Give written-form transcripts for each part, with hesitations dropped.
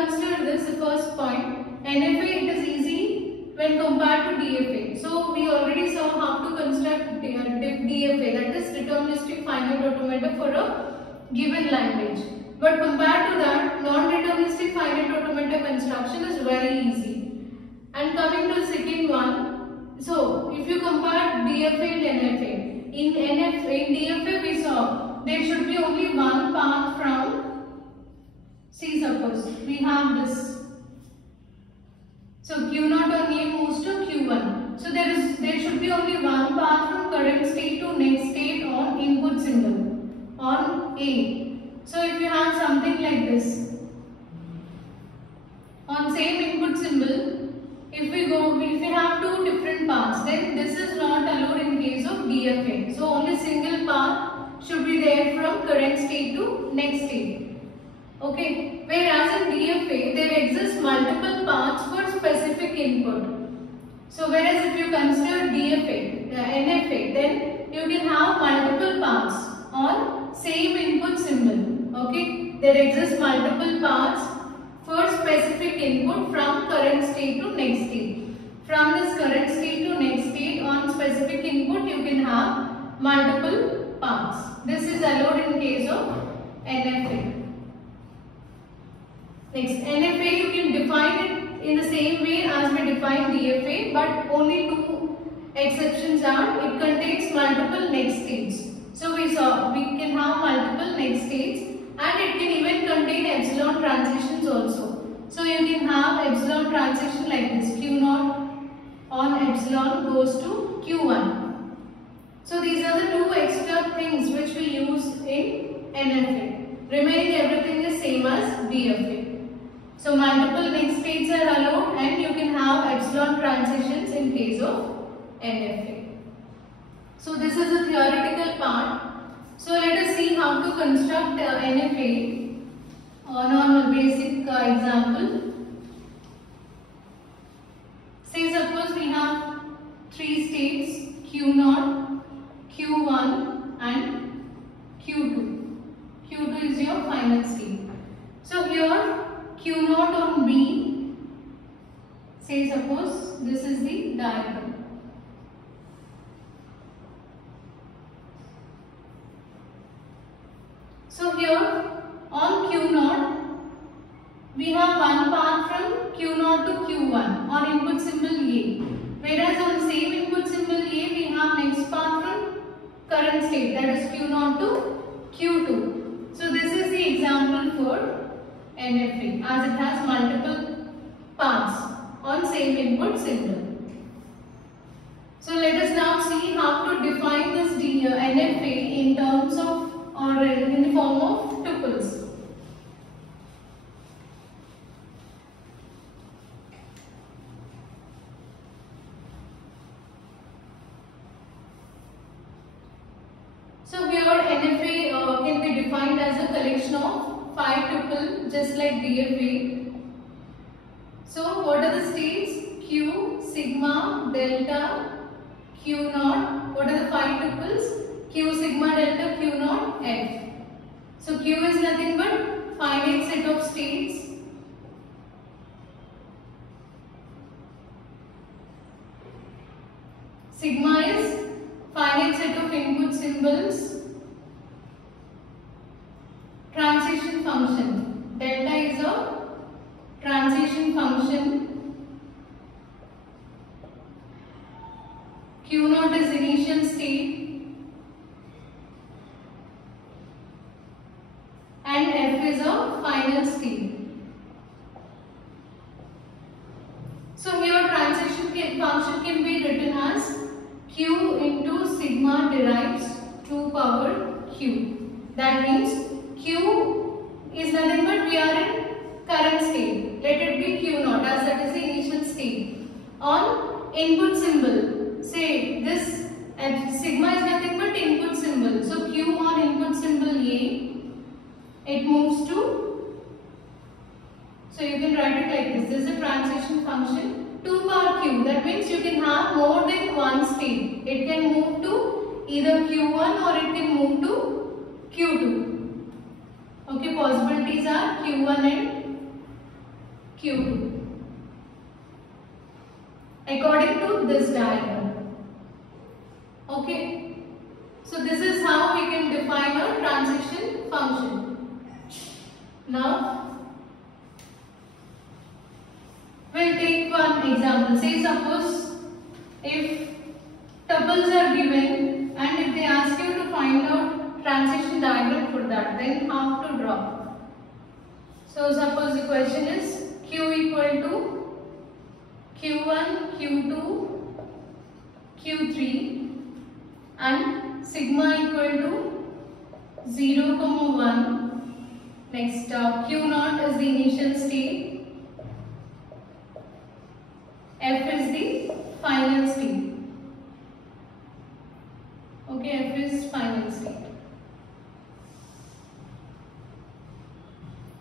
consider this, the first point, NFA, it is easy when compared to DFA. So we already saw how to construct DFA, that is deterministic finite automata for a given language. But compared to that, non-deterministic finite automata construction is very easy. And coming to the second one, so if you compare DFA and NFA, in DFA we saw there should be only one path from, see suppose we have this. So Q0 on A moves to Q1. So there should be only one path from current state to next state on input symbol on A. So if you have something like this, on same input symbol, if we have two different paths, then this is not allowed in case of DFA. So only single path should be there from current state to next state. Okay. Whereas in DFA, there exist multiple paths for specific input. So whereas if you consider DFA, NFA, then you can have multiple paths on same input symbol. Okay, there exist multiple paths for specific input from current state to next state. From this current state to next state on specific input, you can have multiple paths. This is allowed in case of NFA. Next, NFA you can define it in the same way as we define DFA, but only two exceptions are it contains multiple next states. So we saw we can have multiple next states, and it can even contain epsilon transitions also. So you can have epsilon transition like this, Q0 on epsilon goes to Q1. So these are the two extra things which we use in NFA. Remaining everything is same as DFA. So multiple next states are allowed, and you can have epsilon transitions in case of NFA. So this is the theoretical part. So let us see how to construct NFA on a basic example. Say suppose we have three states, Q0, Q1 and Q2. Q2 is your final state. So here Q0 on B, say suppose this is the diagram. So here on Q0, we have one path from Q0 to Q1 on input symbol A. Whereas on same input symbol A, we have next path from current state, that is Q0 to Q2. So this is the example for NFA, as it has multiple paths on same input symbol. So let us now see how to define this NFA in terms of or in the form of tuples. So here NFA can be defined as a collection of 5 tuples, just like DFA. So what are the states? Q, sigma, delta, Q0. What are the 5 tuples? Q, sigma, delta, Q0, F. So Q is nothing but finite set of states. Sigma is finite set of input symbols. Transition function. Delta is a transition function. Q0 is initial state. And F is a final state. So here transition function can be written as Q into sigma derives 2 power Q. That means Q is nothing but we are in current state. Let it be Q0 as that is the initial state. On input symbol, say this sigma is nothing but input symbol. So Q on input symbol A, it moves to, so you can write it like this. This is a transition function 2 power Q. That means you can have more than one state. It can move to either Q1 or it can move to Q2. Okay, possibilities are Q1 and Q2 according to this diagram. Okay, so this is how we can define a transition function. Now we'll take one example. Say suppose if tuples are given and if they ask you to find out transition diagram for that, then how to draw. So suppose the question is Q equal to Q1, Q2, Q3 and sigma equal to 0, 1. Next Q0 is the initial state, F is the final state. Okay, F is final state.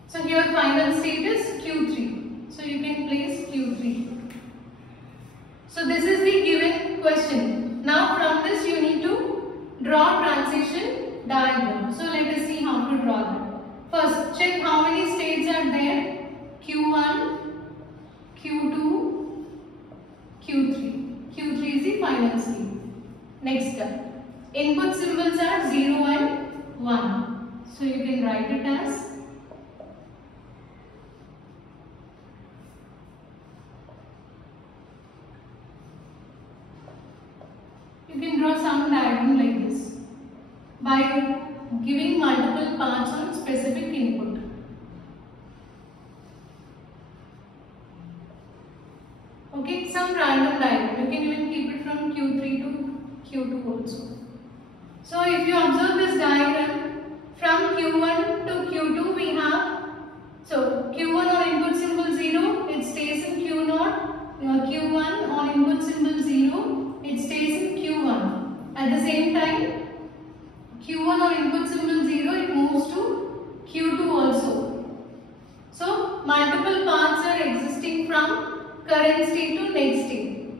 So here final state is Q3. So you can place Q3. So this is the given question. Now from this you need to draw transition diagram. So let us see how to draw that. First check how many states are there. Q1, Q2, Q3. Q3 is the final state. Next step. Input symbols are 0 and 1. So you can write it as you can draw some diagram like this by giving multiple paths on specific input. Okay, some random diagram. You can even keep it from Q3 to Q2 also. So if you observe this diagram, from Q1 to Q2 we have, so Q1 on input symbol 0, it stays in Q0. Q1 on input symbol 0, it stays in Q1. At the same time, Q1 on input symbol 0, it moves to Q2 also. So multiple paths are existing from current state to next state.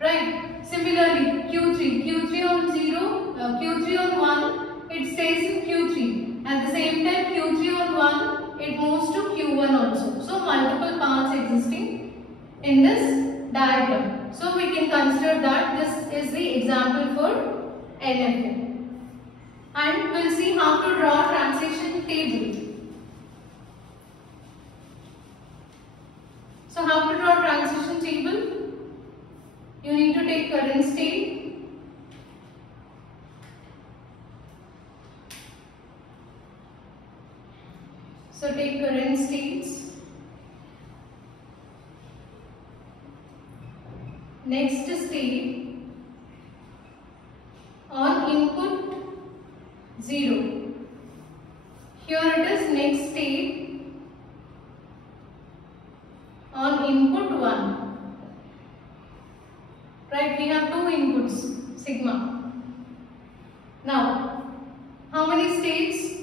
Right? Similarly, Q3 on 0, Q3 on 1, it stays in Q3. At the same time, Q3 on 1, it moves to Q1 also. So multiple paths existing in this diagram. So we can consider that this is the example for NFA. And we'll see how to draw transition table. So how to draw transition table? You need to take current state, so take current states. Next state on input 0. Here it is next state on input 1. Right, we have two inputs, sigma. Now, how many states?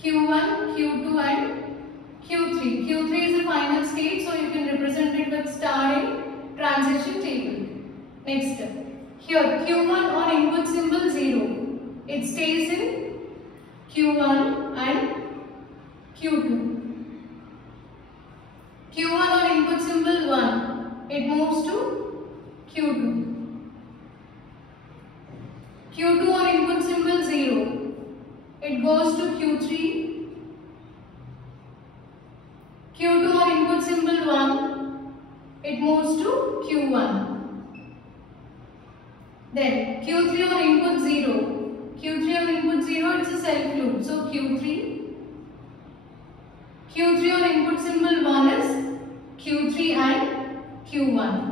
Q1, Q2 and Q3. Q3 is the final state, so you can represent it with star in transition table. Next step. Here, Q1 on input symbol 0. It stays in Q1 and Q2. Q1 on input symbol 1. It moves to Q2. Q2 on input symbol 0. It goes to Q3. Q2 on input symbol 1. It moves to Q1. Then Q3 on input 0. Q3 on input 0, it's a self loop. So Q3. Q3 on input symbol 1 is Q3 and Q1.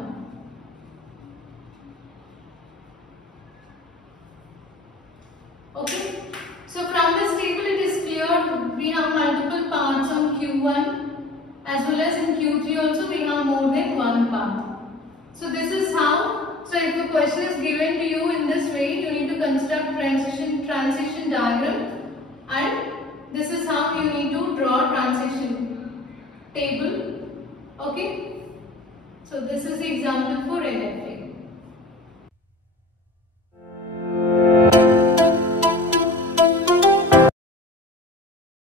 Okay, so from this table it is clear we have multiple paths on Q1 as well as in Q3 also we have more than one path. So this is how, so if a question is given to you in this way, you need to construct transition diagram, and this is how you need to draw transition table. Okay, so this is the example for NFA.